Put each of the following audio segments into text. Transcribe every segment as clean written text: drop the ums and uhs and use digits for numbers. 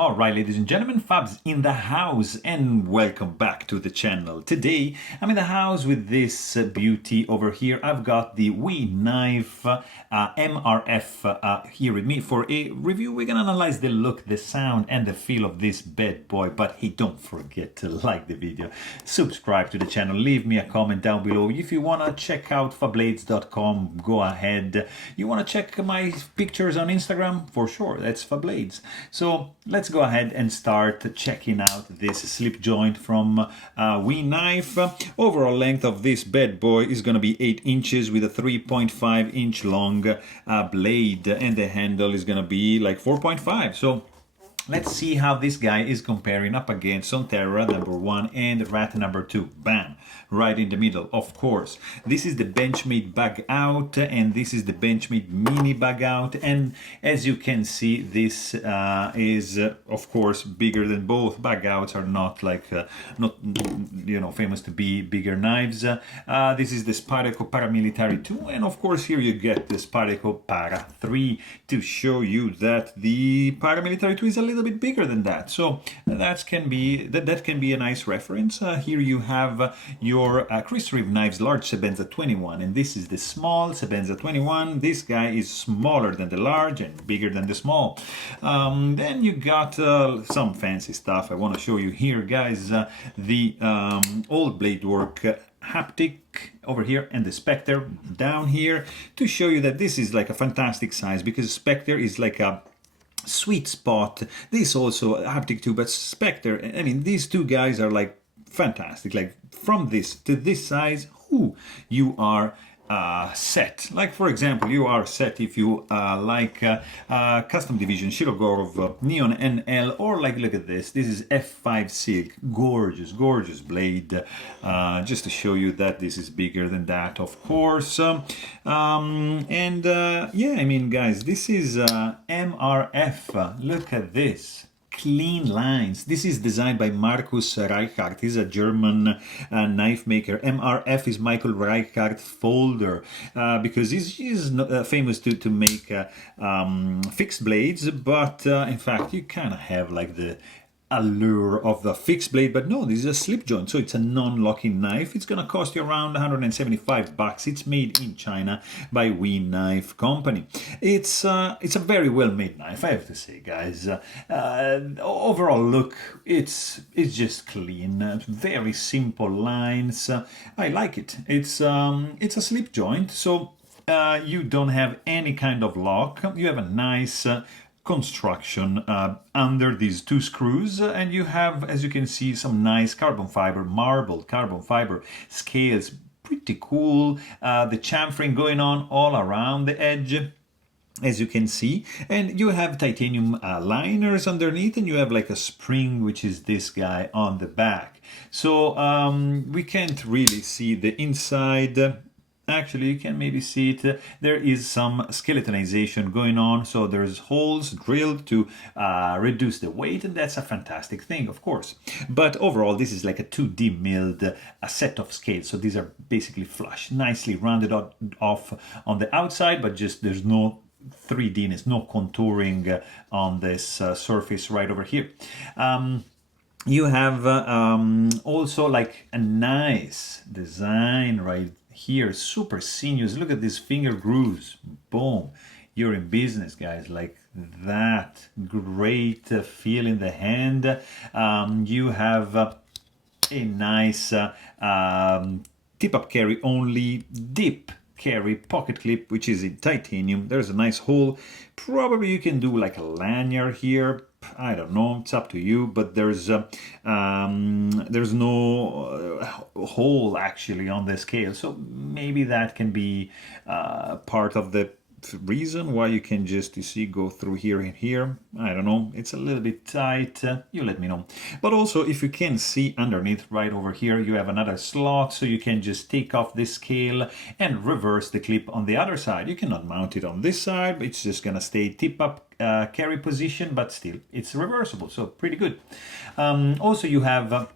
All right, ladies and gentlemen, Fabs in the house, and welcome back to the channel. Today, I'm in the house with this beauty over here. I've got the Knife MRF here with me for a review. We're gonna analyze the look, the sound, and the feel of this bad boy. But hey, don't forget to like the video, subscribe to the channel, leave me a comment down below. If you wanna check out Fablades.com, go ahead. You wanna check my pictures on Instagram? For sure, that's Fablades. So let's go ahead and start checking out this slip joint from Knife. Overall length of this bad boy is going to be 8 inches with a 3.5 inch long blade, and the handle is going to be like 4.5. So let's see how this guy is comparing up against Sonterra #1 and Rat #2. Bam! Right in the middle, of course. This is the Benchmade bag out, and this is the Benchmade mini bag out. And as you can see, this is, of course, bigger than both. Bag outs are not like, famous to be bigger knives. This is the Spyderco Paramilitary 2, and of course, here you get the Spyderco Para 3 to show you that the Paramilitary 2 is a little bit bigger than that. So that can be a nice reference. Here you have your Chris Reeve knives, large Sebenza 21, and this is the small Sebenza 21. This guy is smaller than the large and bigger than the small. Then you got some fancy stuff I want to show you here, guys. The old blade work haptic over here, and the Spectre down here, to show you that this is like a fantastic size, because Spectre is like a sweet spot. This also haptic too, but Spectre, I mean, these two guys are like fantastic. Like from this to this size, you are set. Like, for example, you are set if you like Custom Division Shirogorov Neon NL, or like, look at this. This is F5 Silk. Gorgeous, gorgeous blade. Just to show you that this is bigger than that, of course. Yeah, I mean, guys, this is MRF. Look at this. Clean lines. This is designed by Markus Reichhardt. He's a German knife maker. MRF is Michael Reichhardt folder, because he's famous to make fixed blades, but in fact you kind of have like the allure of the fixed blade, but no, this is a slip joint, so it's a non-locking knife. It's gonna cost you around 175 bucks. It's made in China by Knife company. It's a very well made knife, I have to say, guys. Overall look, it's just clean, very simple lines. I like it. It's a slip joint, so you don't have any kind of lock. You have a nice construction under these two screws, and you have, as you can see, some nice carbon fiber, marbled carbon fiber scales. Pretty cool. The chamfering going on all around the edge, as you can see, and you have titanium liners underneath, and you have like a spring, which is this guy on the back. So we can't really see the inside. Actually, you can maybe see it. There is some skeletonization going on, so there's holes drilled to reduce the weight, and that's a fantastic thing, of course. But overall, this is like a 2D milled set of scales, so these are basically flush, nicely rounded off on the outside, but just there's no 3D-ness, no contouring on this surface right over here. You have also like a nice design right here, super sinuous. Look at these finger grooves. Boom, you're in business, guys. Like that. Great feel in the hand. You have a nice tip-up carry only dip carry pocket clip, which is in titanium. There's a nice hole. Probably you can do like a lanyard here. I don't know, it's up to you, but there's no hole actually on the scale, so maybe that can be part of the reason why you can just, you see, go through here and here. I don't know, it's a little bit tight, you let me know. But also, if you can see underneath right over here, you have another slot, so you can just take off this scale and reverse the clip on the other side. You cannot mount it on this side, but it's just gonna stay tip up carry position, but still it's reversible, so pretty good. Also, you have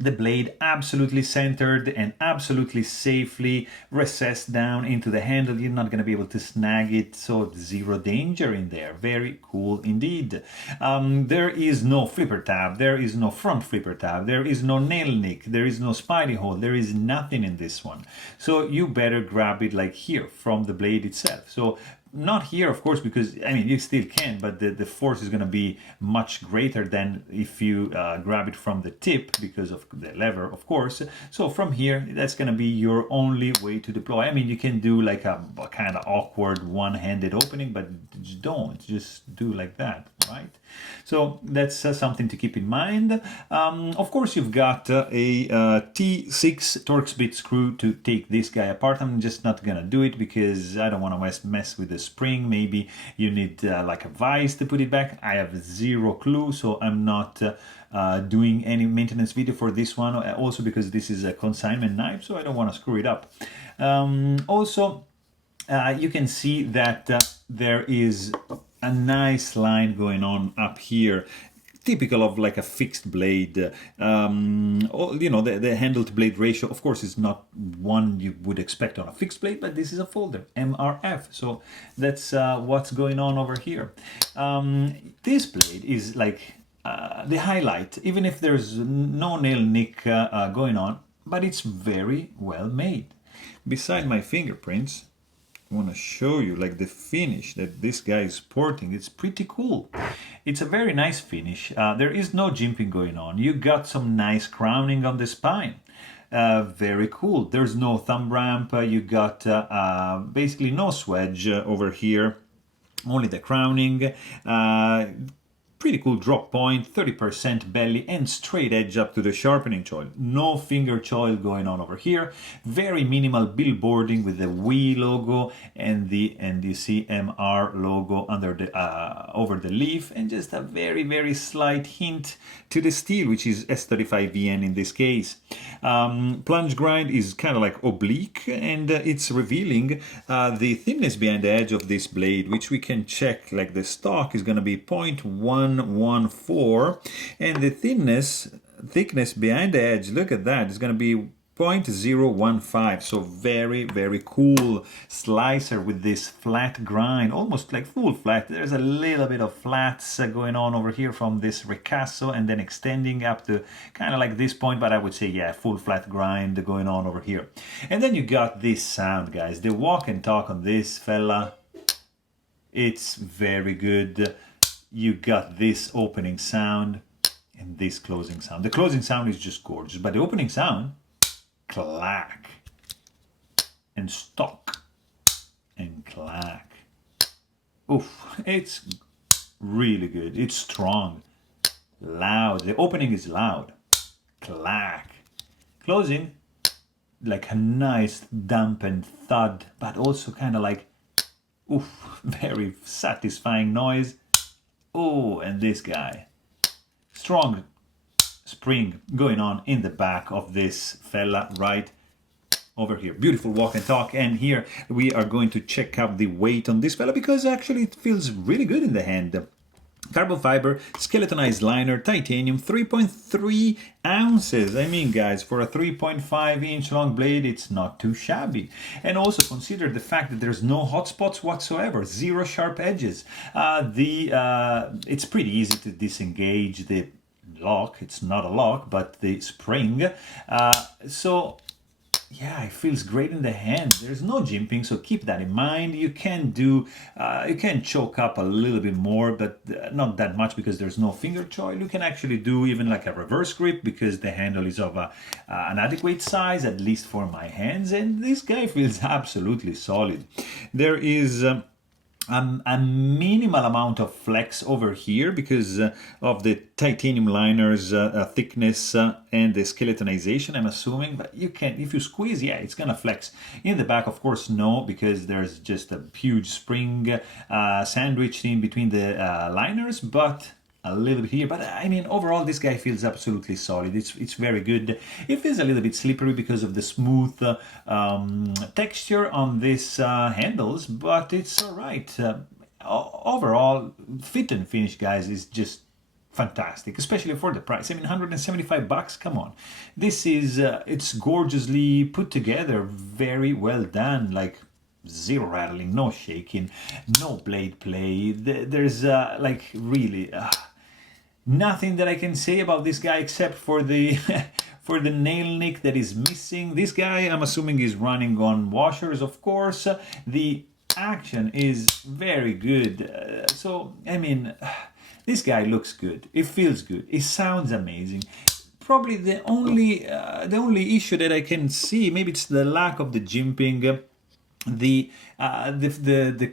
the blade absolutely centered and absolutely safely recessed down into the handle. You're not going to be able to snag it, so zero danger in there. Very cool indeed. There is no flipper tab, there is no front flipper tab, there is no nail nick, there is no spiny hole, there is nothing in this one. So you better grab it like here from the blade itself. So not here, of course, because I mean you still can, but the force is going to be much greater than if you grab it from the tip because of the lever, of course. So from here, that's going to be your only way to deploy. I mean, you can do like a kind of awkward one-handed opening, but just do like that, right? So that's something to keep in mind. Of course, you've got a T6 Torx bit screw to take this guy apart. I'm just not gonna do it because I don't want to mess with the spring. Maybe you need like a vise to put it back. I have zero clue, so I'm not doing any maintenance video for this one. Also because this is a consignment knife, so I don't want to screw it up. Also, you can see that there is a nice line going on up here, typical of like a fixed blade. You know, the handle to blade ratio, of course, is not one you would expect on a fixed blade, but this is a folder, MRF. So that's what's going on over here. This blade is like the highlight, even if there's no nail nick going on, but it's very well made. Beside my fingerprints, I want to show you like the finish that this guy is sporting. It's pretty cool. It's a very nice finish. There is no jimping going on. You got some nice crowning on the spine. Very cool. There's no thumb ramp. You got basically no swedge over here. Only the crowning. Pretty cool drop point, 30% belly and straight edge up to the sharpening choil. No finger choil going on over here. Very minimal billboarding with the WE logo and the MR logo under the over the leaf, and just a very slight hint to the steel, which is S35VN in this case. Plunge grind is kind of like oblique, and it's revealing the thickness behind the edge of this blade, which we can check. Like the stock is going to be 0.114, and the thickness behind the edge, look at that, is going to be 0.015. So very cool slicer with this flat grind, almost like full flat. There's a little bit of flats going on over here from this ricasso, and then extending up to kind of like this point, but I would say, yeah, full flat grind going on over here. And then you got this sound, guys. The walk and talk on this fella, it's very good. You got this opening sound and this closing sound. The closing sound is just gorgeous, but the opening sound, clack and stock and clack. Oof, it's really good. It's strong, loud. The opening is loud, clack. Closing, like a nice dampened thud, but also kind of like, oof, very satisfying noise. Oh, and this guy, strong spring going on in the back of this fella right over here. Beautiful walk and talk, and here we are going to check out the weight on this fella because actually it feels really good in the hand. Carbon fiber, skeletonized liner, titanium, 3.3 ounces. I mean, guys, for a 3.5-inch long blade, it's not too shabby. And also consider the fact that there's no hot spots whatsoever, zero sharp edges. It's pretty easy to disengage the lock. It's not a lock, but the spring. So yeah, it feels great in the hand. There's no jimping, so keep that in mind. You can choke up a little bit more, but not that much because there's no finger choil. You can actually do even like a reverse grip because the handle is of an adequate size, at least for my hands, and this guy feels absolutely solid. There is a minimal amount of flex over here because of the titanium liner's thickness and the skeletonization, I'm assuming, but you can, if you squeeze, yeah, it's gonna flex. In the back, of course, no, because there's just a huge spring sandwiched in between the liners, but a little bit here. But I mean, overall, this guy feels absolutely solid. It's very good. It feels a little bit slippery because of the smooth texture on these handles, but it's all right. Overall, fit and finish, guys, is just fantastic, especially for the price. I mean, 175 bucks, come on. This is, it's gorgeously put together, very well done, like zero rattling, no shaking, no blade play. There's like really nothing that I can say about this guy except for the for the nail nick that is missing. This guy, I'm assuming, is running on washers, of course. The action is very good. So, I mean, this guy looks good. It feels good. It sounds amazing. Probably the only issue that I can see, maybe it's the lack of the jimping. The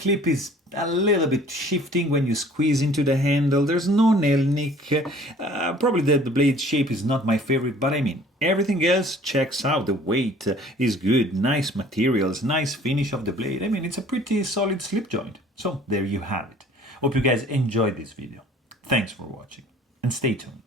clip is a little bit shifting when you squeeze into the handle. There's no nail nick. Probably the blade shape is not my favorite, but I mean, everything else checks out. The weight is good, nice materials, nice finish of the blade. I mean, it's a pretty solid slip joint. So there you have it. Hope you guys enjoyed this video. Thanks for watching and stay tuned.